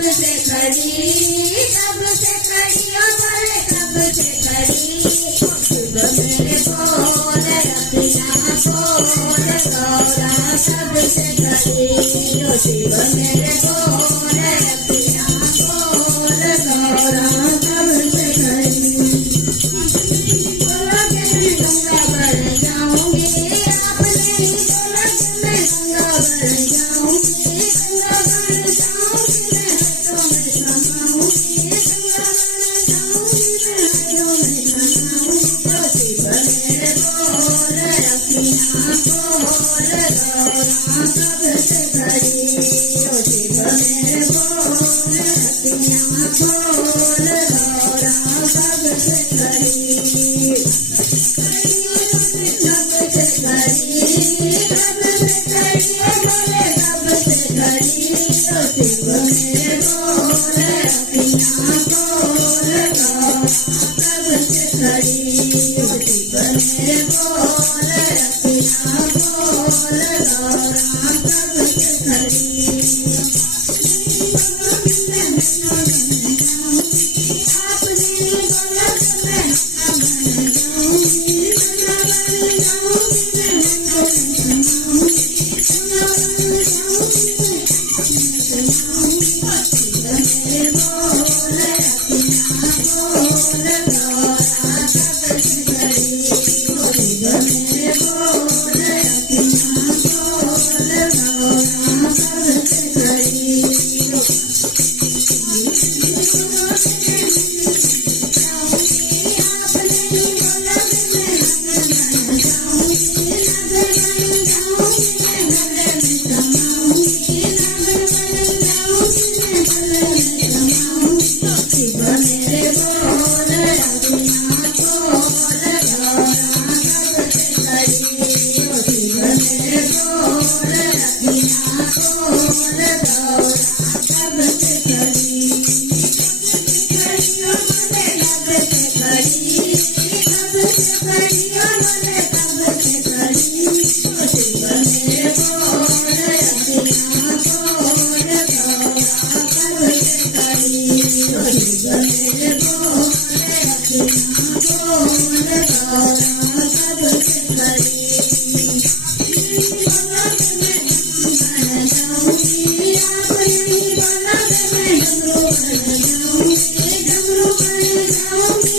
से खड़ी ओ बोले कब से खड़ी शिव मेरे बोल अपना बोल गौरा कब से खड़ी ओ शिव मेरे बोल अपना बोल गौरा कब से खड़ी बोलो कि मैं गंगा भर जाऊंगी आपने बोला कि मैं गंगा भर जाऊंगी गंगा भर जाऊंगी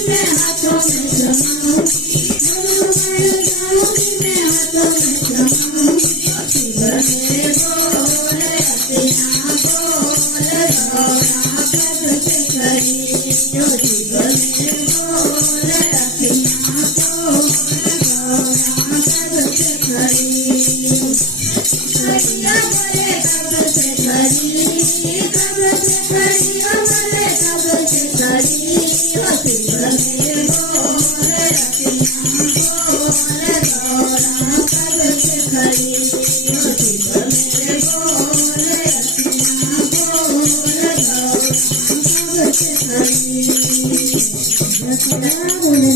मैं हाथों में समाऊंगी गंगा भर जाऊंगी मैं हाथों में समाऊंगी तो शिव मेरे बोल अपना बोल गौरा कब से खड़ी ओ शिव मेरे बोल अपना बोल गौरा कब से खड़ी बोले